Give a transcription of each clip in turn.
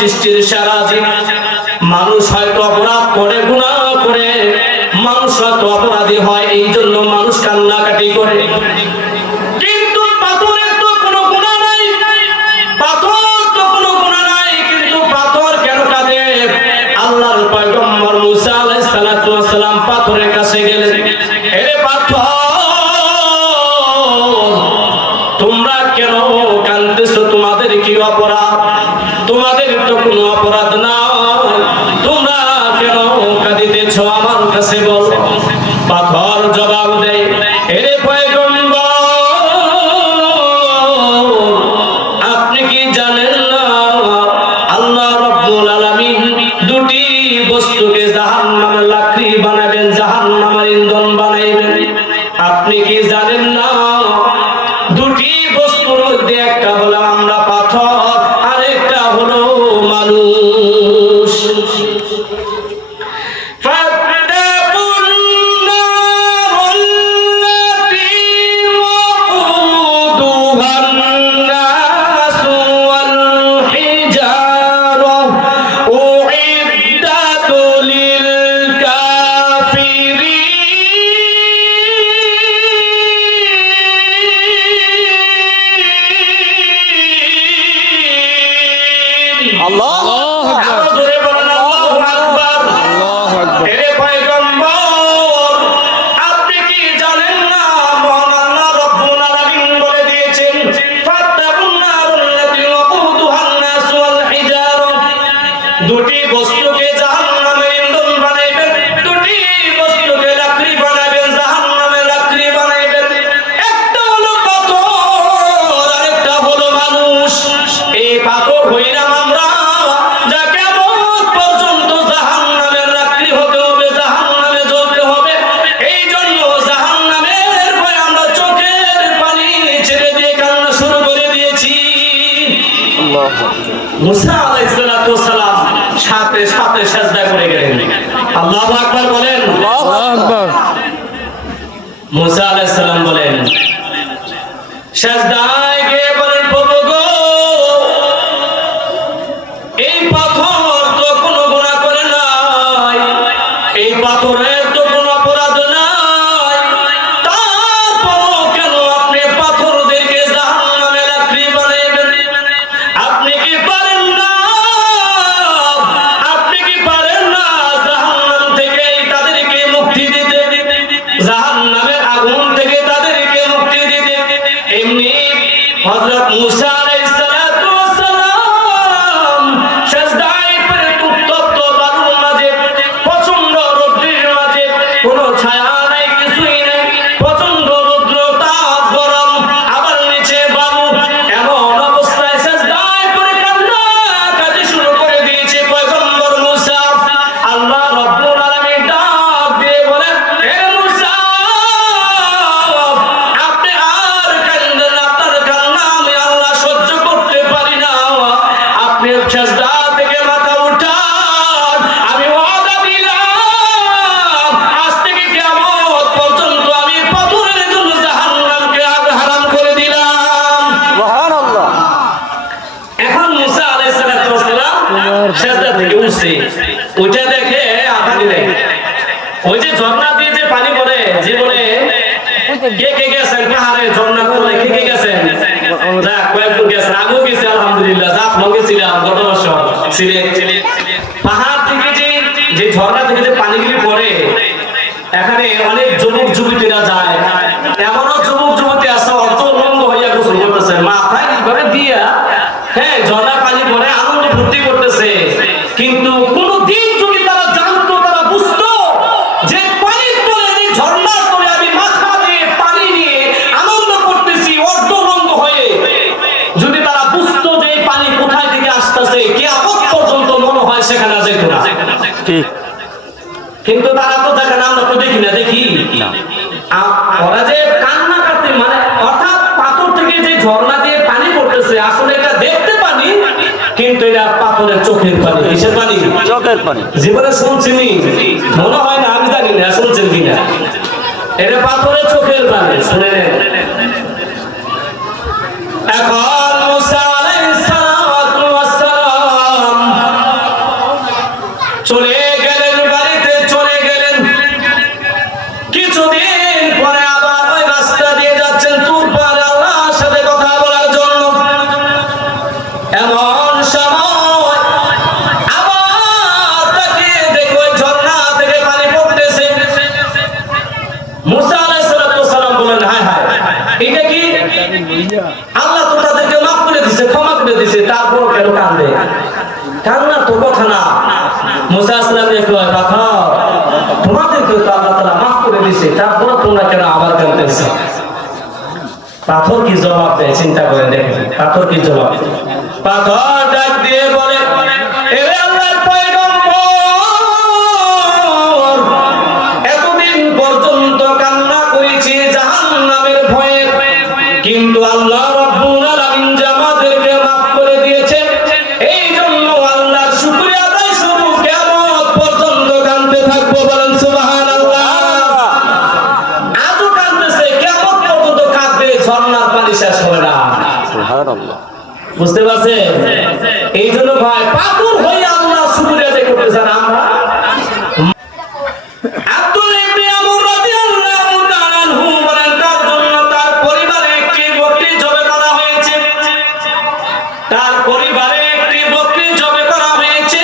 সৃষ্টির সারা জীব মানুষ হয়তো অপরাধ করে গুনাহ করে মানুষ হয়তো অপরাধী হয় এই জন্য মানুষ কান্নাকাটি করে কিন্তু পাথরের তো কোনো গুনাহ নাই পাথর তো কোনো গুনাহ নাই কিন্তু পাথর কেন কাঁদে আল্লাহর পয়গম্বর মুসা আলাইহিস সালাতু ওয়াস সালাম পাথরের কাছে গেলেন এরে পাথর তোমরা কেন কাঁদতেছো তোমাদের কি অপরাধ তোমাদের তো কোনো অপরাধ না তোমরা কেন কাঁদিতেছো আমার কাছে বলো পাথর জবাব দেয় এরে পয়গম্বর আপনি কি জানেন না আল্লাহ রাব্বুল আলামিন দুটি বস্তুকে জাহান্নামের লাকড়ি বানাবেন জাহান্নামের ইন্ধন বানাইবেন আপনি কি জানেন না দুটি বস্তুর মধ্যে একটা হলো আমরা পাথর আর একটা হলো মানুষ দুটি বস্তুকে জাহান্নামের ইন্ধন বানাইবেন দুটি বস্তুকে লাকড়ি বানাবেন জাহান্নামের লাকড়ি বানাইবেন একটা হলো পাথর আর একটা হলো মানুষ এই পাথর হইলাম আমরা যা কেমন পর্যন্ত জাহান্নামের লাকড়ি হতে হবে জাহান্নামে জ্বলতে হবে এই জন্য জাহান্নামের ভয়ে আমরা চোখের পানি ছেড়ে দিয়ে কান্না শুরু করে দিয়েছি মুসা আলাইহিস সালাতু ওয়াস সালাম সাথে সাথে সিজদা করে গেলেন আল্লাহু আকবার বলেন আল্লাহু আকবার মুসা আলাইহিস সালাম বলেন সিজদায় গিয়ে বলেন প্রভু গো এই পাথর তো কোনো গুনাহ করে নাই এই পাথরের তো কোনো অপরাধ নাই তারপরও কেন আপনি পাথরদেরকে জাহান্নামে লাকড়ি বানাইবেন আপনি কি পারেন না জাহান্নাম থেকে তাদেরকে মুক্তি দিতে জাহান্নামের আগুন থেকে তাদেরকে মুক্তি দিতে এমনি হযরত মুসা আলাইহিস সালাতু ওয়াস সালাম সিজদায় পড়ে উত্তপ্ত বালুর মাঝে প্রচন্ড রৌদ্রের মাঝে কোনো ছায়া নাই কিছুই নাই প্রচন্ড রৌদ্র তাপ গরম আবার নিচে বালু এমন অবস্থায় সিজদায় পড়ে কান্নাকাটি শুরু করে দিয়েছে পয়গম্বর মুসা আল্লাহ রাব্বুল আলামিন ডাক দিয়ে বলেন হে মুসা আপনি আর কান্দেন আপনার কান্না আমি আল্লাহ সহ্য করতে পারি না আপনি সিজদা থেকে মাথা উঠান আমি ওয়াদা দিলাম আজ থেকে কিয়ামত পর্যন্ত আমি পাথরের জন্য জাহান্নামকে হারাম করে দিলাম সুবহানাল্লাহ এখন মুসা আলাইহিস সালাতু ওয়াস সালাম সিজদা থেকে উঠছে ওইটা দেখে আঘাত দেয় ওই যে ঝর্ণা দিয়ে যে পানি পড়ে জীবনে কে কে গেছেন পাহাড়ে ঝর্ণা করে কে কে গেছেন যাক কয়েকজন গেছেন আমিও গেছি আলহামদুলিল্লাহ যা আপনাও গেছিলাম গত বছর সিলেট পাহাড় থেকে যে ঝর্ণা থেকে যে পানিগুলি পড়ে এখানে অনেক যুবক যুবতীরা যায় এমনও যুবক যুবতী আছে অর্ধ উলঙ্গ হইয়া গোসল করতেছে মাথায় এইভাবে দিয়া হ্যাঁ ঝর্ণা পানি পড়ে আনন্দ ফুর্তি করতেছে কিন্তু কোন দিন যদি তারা জানতো তারা বুঝতো যে পানির তলে এই ঝর্ণার তলে আমি মাথা দিয়ে পানি নিয়ে আনন্দ করতেছি অর্ধনঙ্গ হয়ে যদি তারা বুঝতো যে এই পানি কোথায় থেকে আসতেছে কিয়ামত পর্যন্ত মনে হয় সেখানে যেত না ঠিক কিন্তু তারা তো দেখে না আমরা তো দেখি না দেখি না ওরা যে কান্না কাটতে মানে অর্থাৎ পাথর থেকে যে ঝর্ণা দিয়ে পানি পড়তেছে আসলে এটা দেখতে পানি কিন্তু এটা পাথরের চোখের পানি কিসের পানি চোখের পানি জীবনে শুনছিনি মনে হয় না আমি জানি না শুনছেন কিনা এটা পাথরের চোখের পানি শুনে নেন এখন মুসা আলাইহিস সালাতু ওয়াস সালাম আল্লাহ তো তাদেরকে মাফ করে দিছে, ক্ষমা করে দিছে, তারপর কেন কান্দে? কান্না তো কথা না। মুসা আসলামের কথা, তোমাদেরকে তো আল্লাহ তাআলা মাফ করে দিছে, তারপর তোমরা কেন আবার কাঁদতেছো? পাথর কি জবাব দেয়? চিন্তা করে দেখেন, পাথর কি জবাব দেয়? পাথর ডাক দিয়ে বলে, এ আল্লাহর পয়গম্বর, এতদিন পর্যন্ত কান্না করেছি জাহান্নামের ভয়ে, কিন্তু আল্লাহ রাব্বুল আলামিন আমাদেরকে মাফ করে দিয়েছেন। এই জন্য আল্লাহর শুকরিয়া আদায় স্বরূপ কিয়ামত পর্যন্ত কাঁদতে থাকবো। বলেন সুবহানাল্লাহ। আজও কাঁদতেছে, কিয়ামত পর্যন্ত কাঁদবে, ঝর্ণার পানি শেষ হবে না। সুবহানাল্লাহ। বুঝতে পারছেন? এই জন্য ভাই পাথর হয়ে আল্লাহ শুকরিয়া আদায় করতেছেন। আমরা আব্দুল ইবনে আমর রাদিয়াল্লাহু তাআলা আনহু বলেন, তার জন্য তার পরিবারে একটি বকরি জবে করা হয়েছে, তার পরিবারে একটি বকরি জবে করা হয়েছে।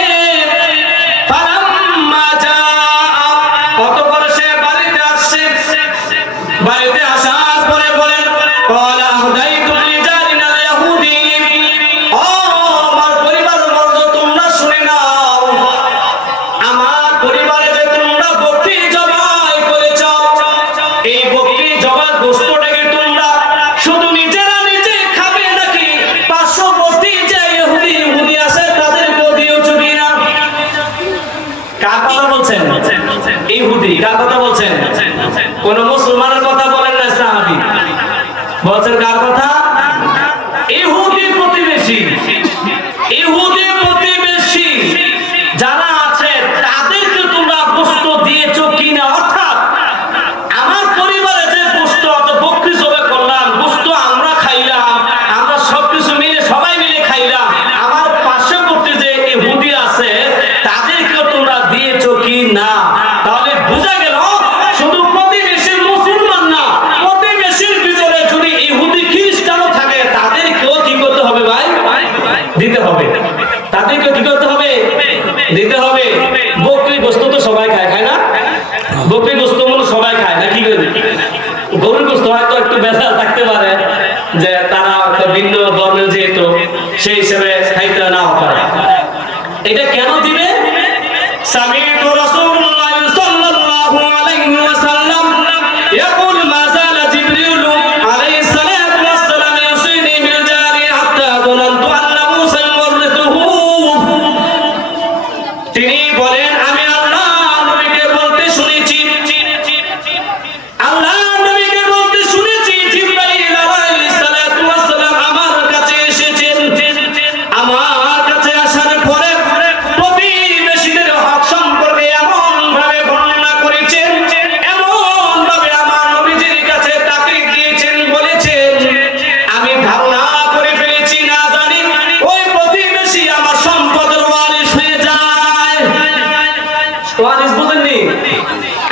ফালাম্মা জাআ, অতঃপর সে বাড়িতে আসছে, বাড়িতে আসার পরে বলেন, ক্বালা আহদাইতু লিজারিনা ইয়াহুদি, ও আমার পরিবার বর্গ তোমরা শুনে নাও, আমার পরিবারে যে তোমরা বকরি জবাই করেছ, এই বকরি জবার গোশতটাকে তোমরা শুধু নিজেরা নিজে খাবে নাকি পার্শ্ববর্তী যে ইহুদি আছে তাদেরকেও দিয়েছো কিনা? কার কথা বলছেন? ইহুদি। কার কথা বলছেন? কোন মুসলমানের কথা বলেন না, সাহাবী বলছেন। কার কথা? ইহুদি প্রতিবেশী। ইহুদি প্রতিবেশী যারা আছে তাদেরকে তোমরা গোশত দিয়েছো কিনা? অর্থাৎ আমার পরিবারে যে গোশত বকরি জবাই করলাম, গোশত আমরা খাইলাম, আমরা সবকিছু মিলে সবাই মিলে খাইলাম, আমার পার্শ্ববর্তী যে ইহুদি আছে তাদেরকে তোমরা দিয়েছো কি না? তাহলে বোঝা গেল শুধু প্রতিবেশীর মুসলমান না, প্রতিবেশীর ভিতরে যদি ইহুদি খ্রিস্টানও থাকে তাদেরকেও কি করতে হবে ভাই? দিতে হবে। তাদেরকেও কি করতে হবে? দিতে হবে। বকরি গোশত তো সবাই খায়, খায় না? বকরি গোশত মনে সবাই খায় না, কি করে? গরুর গোশত হয়তো একটু ভেজাল থাকতে পারে, যে তারা ভিন্ন ধর্মের যেহেতু সেই হিসেবে খাইতে নাও পারে। এটা কেন দিবে? সামিতু রাসূলুল্লাহ সাল্লাল্লাহু আলাইহি ওয়াসাল্লাম ইয়াকুল মা যালা জিবরিল আলাইহিস সালাতু ওয়াস সালাম ইউসিনি বিল জারি হাত্তা যানানতু আন্না মুসা ইউরিথুহু। তিনি বলেন, আমি আল্লাহ নবীকে বলতে শুনেছি, আল্লাহ নবীকে বলতে শুনেছি জিবরাইল আলাইহিস সালাতু ওয়াস সালাম আমার কাছে এসেছেন। আমার কাছে আসার পরে প্রতিবেশীদের হক সম্পর্কে এমন ভাবে বর্ণনা করেছেন, এমন ভাবে আমার নবীজির কাছে তাকিয়ে দিয়েছেন, বলেছেন, আমি ধারণা করে ফেলেছি, না জানি ওই প্রতিবেশী আমার সম্পদের ওয়ারিশ হয়ে যায়। ওয়ারিশ বুঝেননি?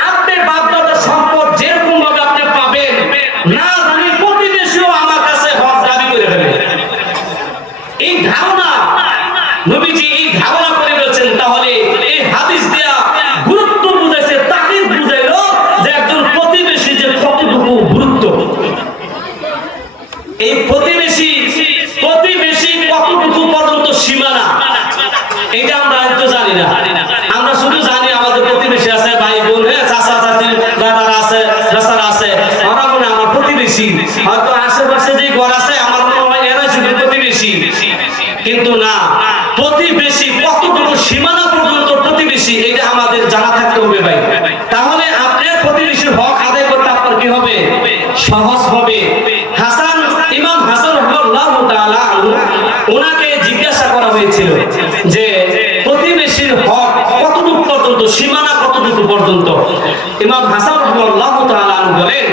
আপনার বাপ-দাদার সম্পদ যেরকম ভাবে আপনি পাবেন, না জানি প্রতিবেশীও আমার কাছে হক দাবি করে ফেলে। এই ধারণা নবীজি এই ধারণা করে বলেছেন। তাহলে এই হাদিস দেয়া গুরুত্ব বুঝাইছে, তাকে বুঝাইলো যে একজন প্রতিবেশী যে কতটুকু গুরুত্ব। এই প্রতিবেশী কতটুকু পর্যন্ত সীমানা, এটা আমরা হয়তো জানি না। আমরা শুধু জানি আমাদের প্রতিবেশী আছে, ভাই বোন, চাচা চাচি, দাদারা আছে, চাচারা আছে, ওরা মনে আমার প্রতিবেশী। হয়তো আশেপাশে যে ঘর আছে আমার মনে হয় এরা শুধু প্রতিবেশী, কিন্তু না, প্রতিবেশী কতটুকু সীমানা পর্যন্ত প্রতিবেশী এটা আমাদের জানা থাকতে হবে ভাই। তাহলে আপনার প্রতিবেশীর হক আদায় করতে আপনার কি হবে? সহজ হবে। ইমাম হাসান রাদিয়াল্লাহু তাআলা আনহু, ওনাকে জিজ্ঞাসা করা হয়েছিল যে প্রতিবেশীর হক কতটুকু পর্যন্ত, সীমানা কতটুকু পর্যন্ত? ইমাম হাসান রাদিয়াল্লাহু তাআলা আনহু বলেন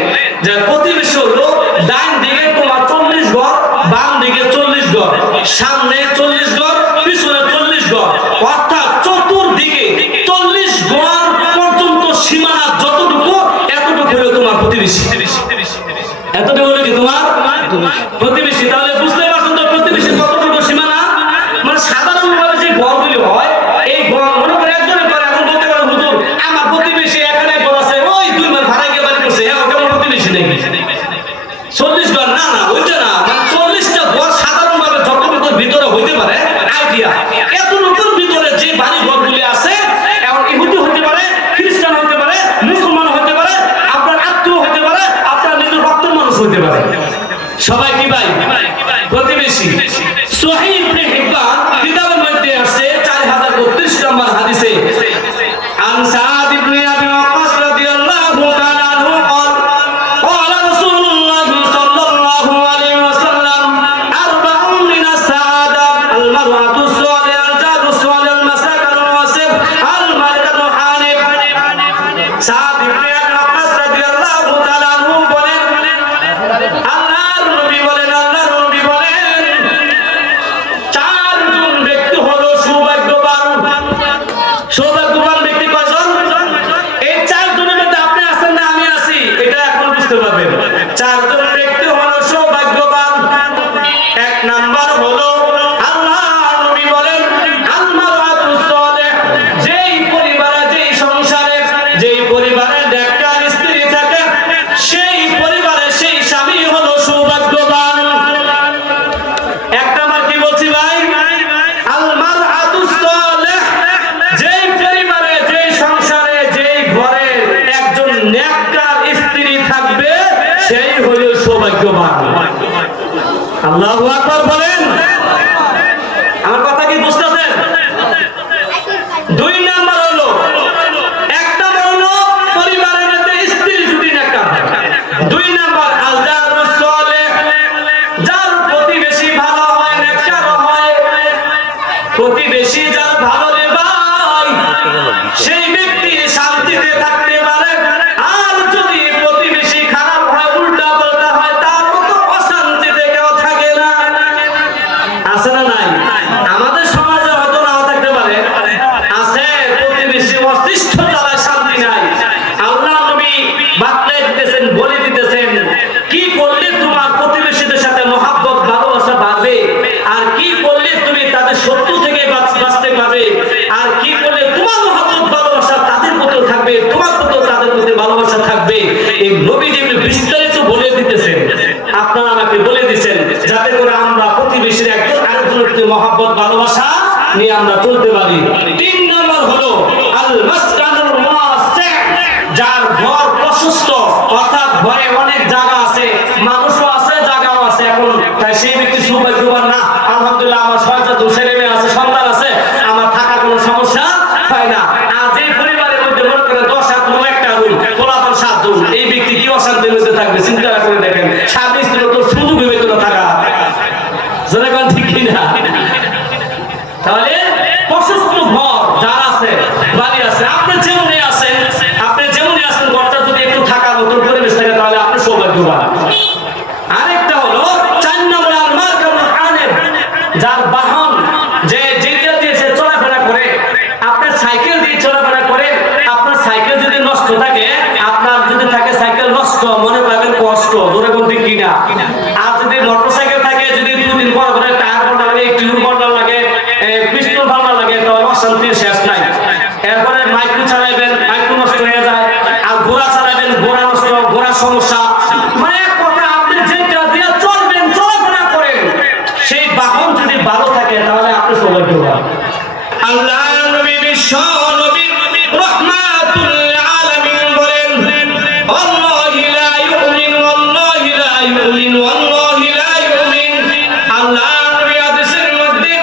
যে প্রতিবেশী হলো ডান দিকে তোমার 40 গজ, বাম দিকে 40 গজ, সামনে 40 গজ, পিছনে 40 গজ, অর্থাৎ চতুর্দিকে 40 গজ পর্যন্ত সীমানা যতটুকু, এতটুকু হলো তোমার প্রতিবেশী। এতটুকু হলো কি তোমার প্রতিবেশী। তাহলে বুঝতে পারছেন তো প্রতিবেশী কতটুকু সীমানা? মানে সাধারণভাবে যে ঘরগুলি হয়, এই ঘর মনে করে একজনের ঘর, এখন বলতে পারে হুজুর আমার প্রতিবেশী এখানে ঘর আছে, ওই 2 মাইল ভাড়া গিয়ে বাড়ি করছে, ওটা আমার প্রতিবেশী নাকি? 40 ঘর না, না না ওইটা না, মানে 40টা ঘর সাধারণভাবে যতটুকুর ভিতরে হইতে পারে আইডিয়া, এতটুকুর ভিতরে যে বাড়ি ঘরগুলি আছে, এখন ইহুদি হতে পারে, খ্রিস্টান হতে পারে, মুসলমান হতে পারে, আপনার আত্মীয় হতে পারে, আপনার নিজের ভক্তের মানুষ হতে পারে, সবাই কি ভাই? প্রতিবেশী। সহিহ ইবনে হিব্বান কিতাবের মধ্যে আসছে 4032 নম্বর হাদিসে, আন সাদ ইবনে আবি ওয়াক্কাস রাদিয়াল্লাহু তাআলা আনহু قال قال رسول الله صلى الله عليه وسلم اربع من السعاده المرأة الصالحة الجار الصالح المساكن الواسع الملك الحانف। সাদ ইবনে আবি ওয়াক্কাস রাদিয়াল্লাহু তাআলা আনহু বলেন, আল্লাহর নবী বলেন, আল্লাহর নবী বলেন, চারজন ব্যক্তি হলো সৌভাগ্যবান। সৌভাগ্যবান ব্যক্তি কয়জন? এই চারজনের মধ্যে আপনি আছেন না আমি আছি, এটা এখন বুঝতে পারবেন। চারজন ব্যক্তি হলো সৌভাগ্যবান। এক নাম্বার হলো, আল্লাহর নবী বলেন, আল মারআতুস সালিহ, যেই পরিবারে, যেই সংসারে, যেই পরিবারে নেককার স্ত্রী থাকে, সেই পরিবারে সেই স্বামী হলো সৌভাগ্যবান। এক নাম্বার কি বলছি ভাই? আল মারআতুস সালিহ, যেই পরিবারে, যেই সংসারে, যেই ঘরে একজন নেককার স্ত্রী থাকবে, সেই হলো সৌভাগ্যবান। আল্লাহু আকবার বলেন। আমার কথা কি বুঝতেছেন? দুই নাম্বার হলো, এক নাম্বার হলো পরিবারের মধ্যে স্ত্রী যদি নেককার হয়। দুই নাম্বার আল জারুস সালিহ, যার প্রতিবেশী ভালো হয়, নেককার হয়। প্রতিবেশী যার ভালো রে ভাই, সেই ব্যক্তি শান্তিতে থাকতে পারে। আর যদি প্রতিবেশী খারাপ হয়, উল্টা পাল্টা হয়, তার মতো অশান্তিতে কেউ থাকে না। আছে না নাই? আমাদের সমাজে হয়তো নাও থাকতে পারে, আছে প্রতিবেশী অতিষ্ঠ জ্বালায় শান্তি নাই। আল্লাহ নবী বাতলে দিতেছেন, বলে দিতেছেন, কি করলে তোমার প্রতিবেশীদের সাথে মহব্বত ভালোবাসা বাড়বে, আর কি করলে তুমি তাদের শত্রু থেকে বাঁচতে পারবে, আর কি করলে তোমার মহব্বত ভালোবাসা তাদের প্রতিও থাকবে, তোমার প্রতিও তাদের প্রতি ভালোবাসা থাকবে। এই নবী যেগুলো বিস্তারিত বলে দিতেছেন, আপনারা আমাকে বলে দিচ্ছেন, যাতে করে আমরা প্রতিবেশীর একজন আরেকজনের প্রতি মহব্বত ভালোবাসা নিয়ে আমরা চলতে পারি। তিন নম্বর হলো আল মাসকানুল ওয়াসি', যার ঘর প্রশস্ত, অর্থাৎ ঘরে অনেক জায়গা আছে, মানুষও আছে, জায়গাও আছে। এখন তাই সেই ব্যক্তি সৌভাগ্যবান না, আলহামদুলিল্লাহ আমার 6টা ছেলে মেয়ে আছে, সন্তান আছে, আমার থাকার কোনো সমস্যা হয় না। আর যে পরিবারের মধ্যে মনে করেন 10 রুম, একটা রুম, খোলাপন 7 রুম, এই ব্যক্তি কি অশান্তির মধ্যে থাকবে চিন্তা করে দেখেন। স্বামী স্ত্রী তো শুধু বিবেচনা থাকা, যেরকম ঠিক কিনা? তাহলে প্রশস্ত ঘর যার আছে, বাড়ি আছে, আপনি যেমনই আছেন, আপনি যেমনই আছেন, ঘরটা যদি একটু থাকার মতো পরিবেশ থাকে, তাহলে আপনি সৌভাগ্যবান। আরেকটা হলো 4 নম্বর আল মারকাবুল হানিফ, যার বাহন, যে যেটা দিয়ে সে চলাফেরা করে। আপনার সাইকেল দিয়ে চলাফেরা করে, আপনার সাইকেল যদি নষ্ট থাকে, আপনার যদি থাকে সাইকেল নষ্ট, মনে করবেন কষ্ট, ধরে বলতে কিনা। আর যদি মোটরসাইকেল থাকে, যদি 2 দিন পর পরে টায়ার পাল্টা লাগে, টিউব পাল্টা লাগে, পিস্টন পাল্টা লাগে, তাহলে অশান্তির শেষ নাই। এরপরে মাইক্রো চালাবেন, মাইক্রো নষ্ট হয়ে যায়। আর ঘোড়া চালাবেন, ঘোড়া নষ্ট, ঘোড়ার সমস্যা। মানে এক কথা, আপনি যেটা দিয়ে চলবেন, চলাফেরা করেন, সেই বাহন যদি ভালো থাকে, তাহলে আপনি সৌভাগ্যবান। আল্লাহ নবী, বিশ্ব নবী রাহমাতুল আলামিন বলেন, আল্লাহি লা ইউমিন, আল্লাহি লা ইউমিন, আল্লাহি লা ইউমিন। আল্লাহ নবী হাদিসের মধ্যে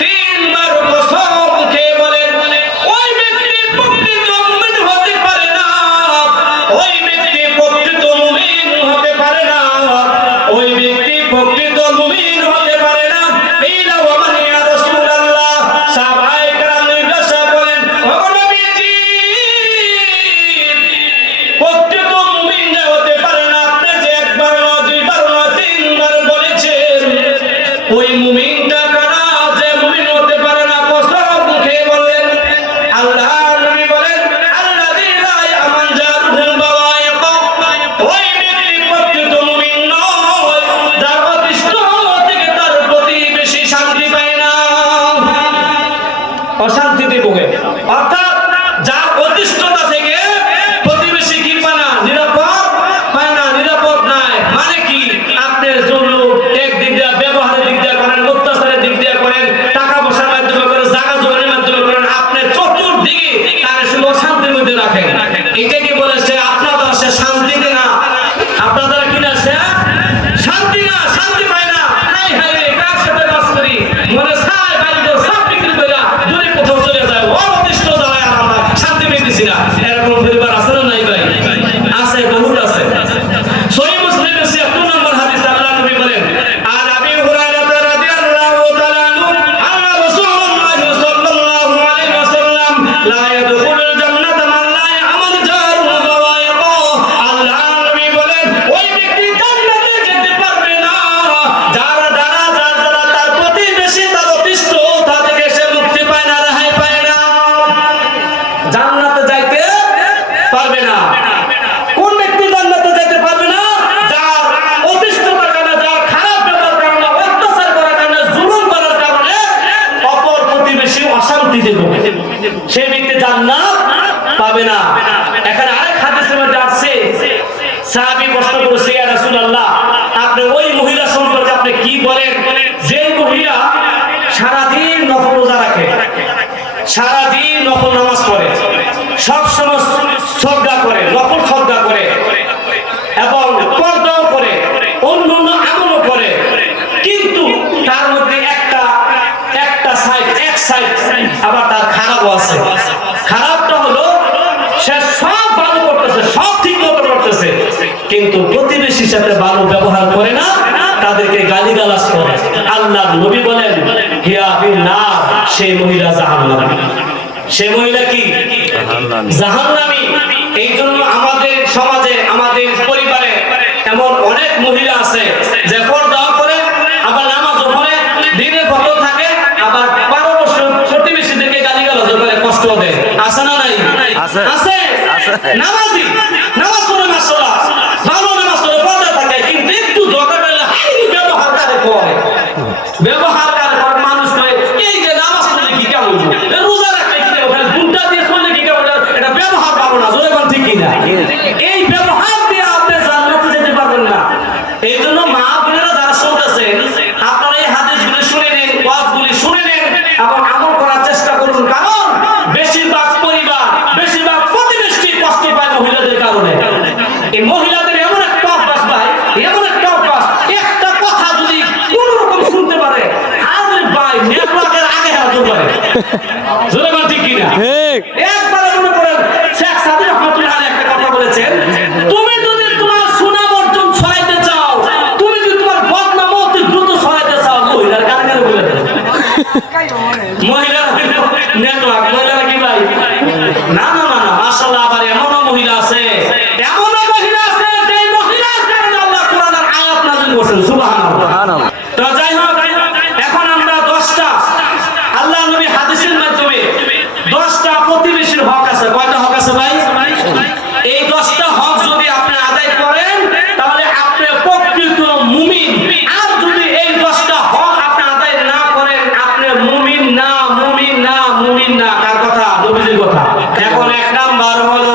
3 বার কসম খেয়ে বলেন, ওই ব্যক্তি প্রকৃত মুমিন হতে পারে না, ওই ব্যক্তি প্রকৃত মুমিন হতে পারে না, ওই ব্যক্তি প্রকৃত মুমিন হতে পারে না। ইলা ওয়া মান ইয়া রাসূলুল্লাহ, সাহাবায়ে কেরাম জিজ্ঞাসা করেন, ও নবীজি, প্রকৃত মুমিন হতে পারে না, আপনি যে একবার না, 2 বার না, 3 বার বলেছেন, ওই মুমিনটা কারা যে মুমিন হতে পারে না? কসম খেয়ে বলেন। আল্লাহ নবী বলেন, আল্লাযী লা ইয়ামান জারুহুল বাওয়াইক, ওই ব্যক্তি প্রকৃত মুমিন নয়, যার অতিষ্ঠ আপনি কি বলেন? যে মহিলা সারাদিন নফল রোজা রাখে, সারাদিন নফল নামাজ পড়ে, সবসময় সদকা করে, নফল সদকা করে এবং পর্দাও করে, অন্যান্য আমলও করে, কিন্তু তার মধ্যে একটা সাইড আবার তার খারাপও আছে। খারাপটা হলো সে সব ভালো করতেছে, সব ঠিক মতো করতেছে, কিন্তু প্রতিবেশীর সাথে ভালো ব্যবহার করে না, তাদেরকে গালিগালাজ করে। আল্লাহর নবী বলেন হিয়া ফিন্নার, সেই মহিলা জাহান্নামী। সে মহিলা কি? জাহান্নামী। এই জন্য আমাদের সমাজে, আমাদের পরিবারে এমন অনেক মহিলা আছে যে পর্দা করে, আবার নামাজও পড়ে, দিনে ভালো থাকে, আবার 12 বছর প্রতিবেশীদেরকে গালিগালাজ করে, কষ্ট দেয়। আছে না নাই? আছে। নামাজি, নামাজ পড়ে, মাশাআল্লাহ ভালো নামাজ পড়ে, পর্দা থাকে, কিন্তু একটু ঝগড়া করলে ব্যবহার করে, ব্যবহার করে মানুষ নয়। এই যে নামাজ পড়লে কি কেমন, রোজা রাখলে কি কেমন, গুণটা দিয়ে করলে কি কেমন, এটা ব্যবহার পাবো না। জোরে বল ঠিক কিনা? এই ব্যবহার দিয়ে আপনি জান্নাতে যেতে পারবেন না। এই জন্য মা বোনেরা যারা শুনতেছেন, আপনারা এই হাদিসগুলি শুনে নেন, ওয়াজগুলি শুনে নেন এবং আমল করার চেষ্টা করুন। কারণ বেশিরভাগ পরিবার, বেশিরভাগ প্রতিবেশী কষ্ট পায় মহিলাদের কারণে। এই মহিলাদের এমন একটা অভ্যাস ভাই, এমন একটা অভ্যাস, একটা কথা যদি কোন রকম শুনতে পারে, আরে ভাই নেটওয়ার্কের আগে হাত করে। জোরে বল ঠিক কিনা? একবার মনে করেন শেখ সাদি রহমাতুল্লাহ আলাইহি একটা কথা বলেছেন, তুমি যদি তোমার সুনাম অর্জন ছড়াইতে চাও, তুমি যদি তোমার বদনাম অতি দ্রুত ছড়াইতে চাও, মহিলার কানে কানে বলে দেন। মহিলারা নেটওয়ার্ক, মহিলারা কি ভাই? না না না না, মাশাআল্লাহ। আবার এমনও মহিলা আছে, এমনও মহিলা আছে যে মহিলার কারণে আল্লাহ কোরআনের আয়াত নাযিল করেছেন। সুবহানাল্লাহ। তো যাই হোক, এখন আমরা 10টা আল্লাহ নবী হাদিসের মাধ্যমে 10টা প্রতিবেশীর হক আছে। কয়টা হক আছে ভাই? এই 10টা হক যদি আপনি আদায় করেন, তাহলে আপনি প্রকৃত মুমিন। আর যদি এই 10টা হক আপনি আদায় না করেন, আপনি মুমিন না, মুমিন না, মুমিন না। কার কথা? নবীজির কথা। এখন 1 নাম্বার হলো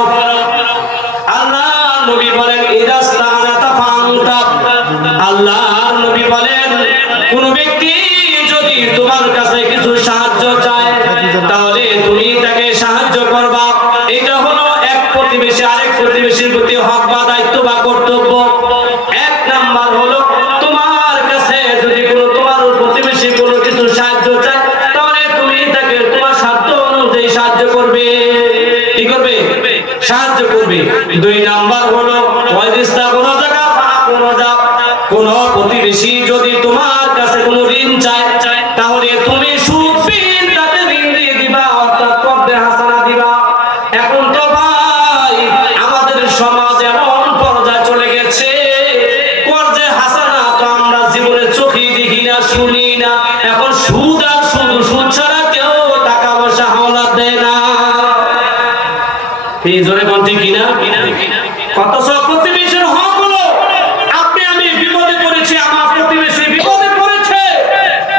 আল্লাহ নবী বলেন ইদাস্তানাতা ফান্তা। আল্লাহর নবী বলেন কোন ব্যক্তি যদি তোমার কাছে কিছু সাহায্য চায়, তাহলে তুমি তাকে সাহায্য করবা। এটা হলো এক প্রতিবেশী আরেক প্রতিবেশীর প্রতি হক বা দায়িত্ব বা কর্তব্য। 1 নাম্বার হলো তোমার কাছে যদি তোমার প্রতিবেশী কোনো কিছু সাহায্য চায়, তাহলে তুমি তাকে তোমার সাধ্য অনুযায়ী সাহায্য করবে। কি করবে? সাহায্য করবে। 2 নাম্বার হলো কোন প্রতিবেশী যদি তোমার কাছে কোনো ঋণ চায়, তাহলে তুমি সুবিন তাকে ঋণ দিয়ে দিবা, অর্থাৎ কর্জে হাসানা দিবা। এখন তো ভাই আমাদের সমাজ এমন পর্যায়ে চলে গেছে, কর্জে হাসানা তো আমরা জীবনে চোখেই দেখি না, শুনি না। এখন সুদ আর সুদ ছাড়া কেউ টাকা পয়সা হাওলাত দেয় না। এই জোরে বলতে কিনা? কত প্রতিবেশীর হক হলো, আপনি আমি বিপদে পড়েছি, আমার প্রতিবেশী বিপদে পড়েছে,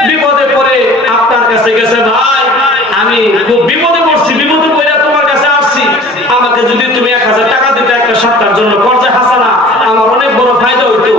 বিপদে পড়ে আপনার কাছে গেছে, ভাই আমি খুব বিপদে পড়ছি, বিপদে পড়ে তোমার কাছে আসছি, আমাকে যদি তুমি 1000 টাকা দিতে একটা সপ্তাহের জন্য, কর্জে হাসানা, আমার অনেক বড় ফায়দা হইতো।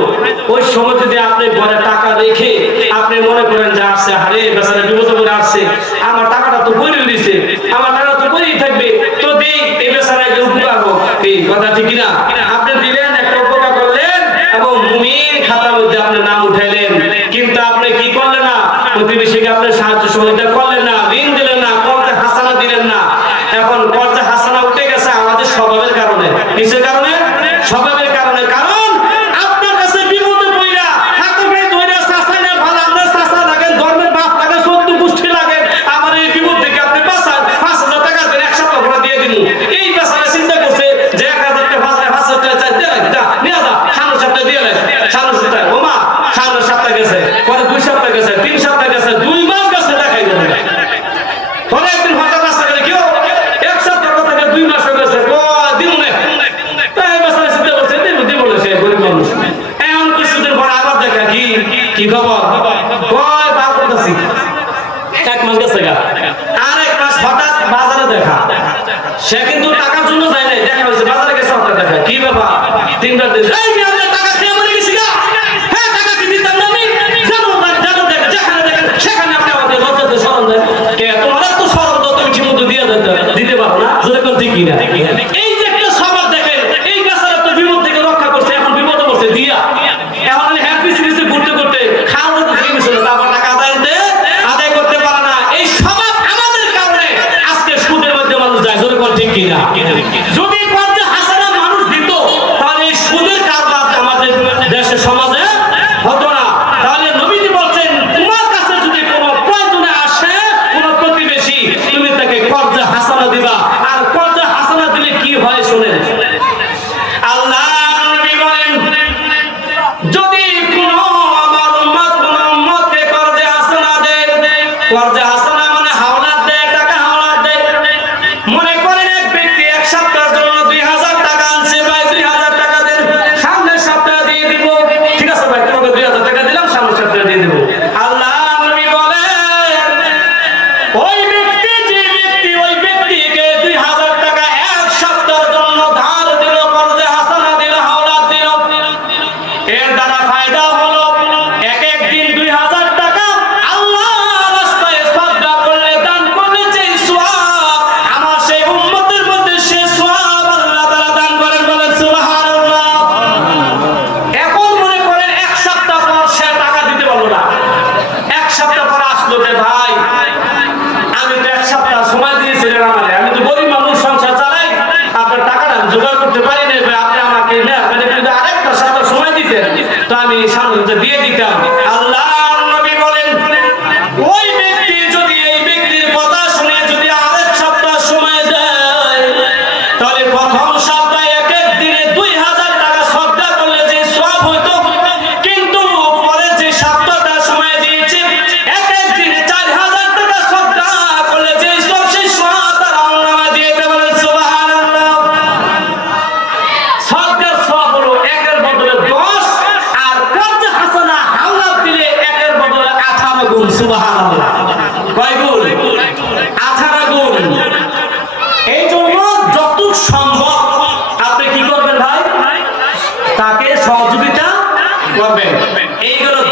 ওই সময় যদি আপনি ঘরে টাকা রেখে আপনি মনে করেন যে আসছে, আরে বেচারা বিপদে পড়ে আসছে, আমার টাকাটা তো পড়ে দিয়েছে, আমার টাকা তো পড়েই থাকবে, তো দেই এই বেচারাকে উপকার হোক। এই কথা ঠিক কিনা? আপনি দিলেন, একটা উপকার করলেন এবং মুমিন খাতার মধ্যে আপনি নাম উঠাইলেন, কিন্তু আপনি কি করলেন না? প্রতিবেশীকে আপনি সাহায্য সহযোগিতা করলেন না, ঋণ দিলেন না, কর্জে হাসানা দিলেন না। এখন কর্জে হাসানা উঠে গেছে আমাদের স্বভাবের কারণে। কিসের কারণে? স্বভাবের কারণে। কারণ আপনার কাছে বিপদে পড়া হাতে পেয়ে ধরে চাচাই না ভালো, আপনার চাচা লাগেন, ধর্মের বাপ লাগেন, 14 গোষ্ঠী লাগেন, আমার এই বিপদ থেকে আপনি বাঁচান, 5000 টাকা দিয়ে 1 সপ্তাহ করে দিয়ে দিন। এই বেচারা চিন্তা করছে যে 1000 টাকা 5000 টাকা চাই দিয়ে যা নিয়ে যা, সামনের সপ্তাহে দিয়ে রাখ, সামনের সপ্তাহে ওমা সামনের সপ্তাহে গেছে, পরে 2 সপ্তাহ গেছে, 3 সপ্তাহ গেছে, 2 মাস গেছে, দেখাই যাবে না। পরে একদিন হঠাৎ রাস্তা গেলে কেউ 1 সপ্তাহ কথা 2 মাস হয়ে গেছে, দিব না, তাই বেচারা চিন্তা করছে দিব বলেছে গরিব মানুষ। এমন কিছুদিন পরে আবার দেখা, কি খবর, কয় বার করতেছি, 1 মাস গেছে গা, আর 1 মাস হঠাৎ বাজারে দেখা, সে কিন্তু টাকার জন্য যায় নাই, দেখা হয়েছে বাজারে গেছে, হঠাৎ দেখা, কি ব্যাপার, 3 বার দিন, এই টাকা খেয়ে মরে গেছি গা, হ্যাঁ টাকা কি দিতাম না আমি, যা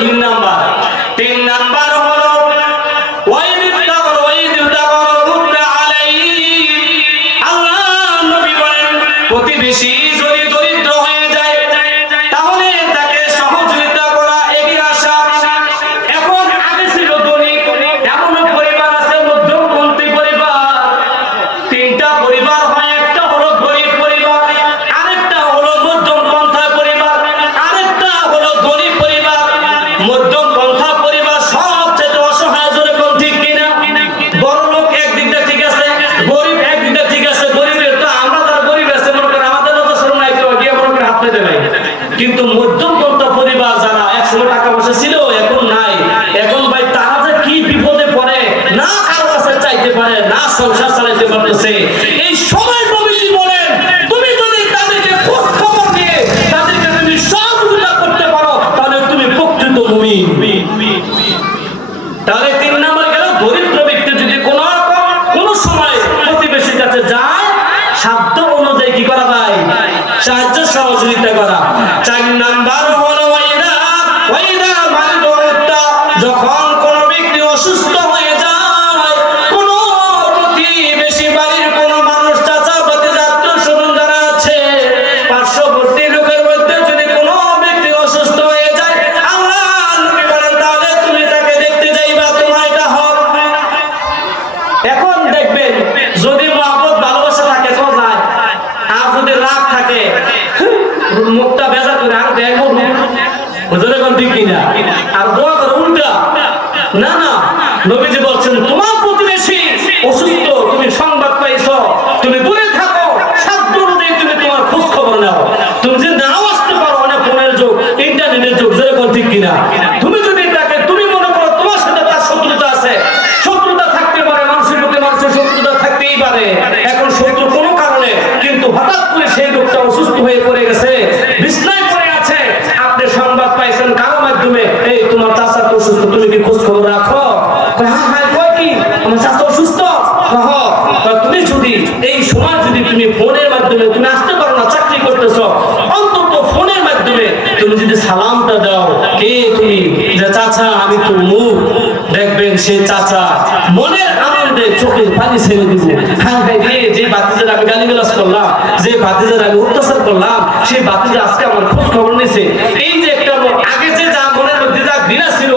2 নাম্বার। 3 নাম্বার হলো আল্লাহ নবী বলেন প্রতিবেশী যদি দরিদ্র হয়ে যায় তাহলে তাকে সহযোগিতা করা, এগিয়ে আসা। এখন আগে ছিল ধনী, এমন পরিবার আছে মধ্যমপন্থী পরিবার, 3টা পরিবার হয়, একটা হলো গরিব পরিবার, আরেকটা হলো মধ্যমপন্থা পরিবার, আরেকটা হলো ধনী পরিবার। মধ্যমপন্থা পরিবার সবচেয়ে অসহায়, জোরে কোন ঠিক কিনা? বড় লোক একদিকটা ঠিক আছে, গরিব একদিকটা ঠিক আছে। গরিবের তো আমরা যারা গরিব আছে মনে করেন আমাদের তো শরম নাই, তো গিয়ে মনে করেন হাত পেতে নাই। কিন্তু মধ্যমপন্থা পরিবার যারা একসময় টাকা পয়সা ছিল এখন নাই, এখন ভাই তারা যে কি বিপদে পড়ে, না কারো কাছে চাইতে পারে, না সংসার চালাইতে পারতেছে। এই সময় নবীজি বলেন তুমি যদি তাদেরকে খোঁজ খবর নিয়ে তাদেরকে তুমি সহযোগিতা করতে পারো তাহলে তুমি প্রকৃত মুমিন। তাহলে 3 নাম্বার গেল, দরিদ্র ব্যক্তি যদি কোন সময় প্রতিবেশীর কাছে যায় সাধ্য অনুযায়ী কি করা ভাই? সাহায্য সহযোগিতা করা। 4 নাম্বার হলো যখন কোন ব্যক্তি অসুস্থ হয়ে যায়, কোন প্রতিবেশী বাড়ির কোন মানুষ, চাচা ভাতিজা আত্মীয় স্বজন যারা আছে, পার্শ্ববর্তী লোকের মধ্যে যদি কোন ব্যক্তি অসুস্থ হয়ে যায় আল্লাহ নবী বলেন তাহলে তুমি তাকে দেখতে যাইবা, তোমার এটা হক। এখন দেখবেন যদি মহব্বত ভালোবাসা থাকে তো যায়, আর যদি রাগ থাকে মুখটা বেজা করে আর ব্যাগ বুঝলে কোন ঠিক কিনা? আর দোয়া করে উল্টা না না, নবীজি বলছেন তোমার প্রতিবেশী অসুস্থ, তুমি সংবাদ পাইছো, তুমি দূরে থাকো, সাধ্য অনুযায়ী তুমি তোমার খোঁজ খবর নাও। তুমি যদি নাও আসতে পারো, অনেক ফোনের যুগ, ইন্টারনেটের যুগ, যেরকম ঠিক কিনা? তুমি যদি তাকে, তুমি মনে করো তোমার সাথে তার শত্রুতা আছে, শত্রুতা থাকতে পারে, মানুষের প্রতি মানুষের শত্রুতা থাকতেই পারে। এখন শত্রু কোনো কারণে, কিন্তু হঠাৎ করে সেই লোকটা অসুস্থ হয়ে পড়ে গেছে, বিছনায় পড়ে আছে, আপনি সংবাদ পাইছেন কারো মাধ্যমে, এই তোমার চাচা তো অসুস্থ, তুমি কি খোঁজ খবর রাখো? হ্যাঁ হ্যাঁ, কয় কি আমার চাচা অসুস্থ? তুমি যদি এই সময় যদি তুমি ফোনের মাধ্যমে, তুমি আসতে পারো না, চাকরি করতেছ, অন্তত ফোনের মাধ্যমে তুমি যদি সালামটা দাও, কে তুমি, যে চাচা আমি তো মুখ, দেখবেন সে চাচা মনের আনন্দে চোখের পানি ছেড়ে দিব। হ্যাঁ ভাই রে, যে বাতিজার আমি গালিগালাজ করলাম, যে বাতিজার আমি অত্যাচার করলাম, সেই বাতিজা আজকে আমার খোঁজ খবর নিছে। এই যে একটা আগে যে যা মনের মধ্যে যা ঘৃণা ছিল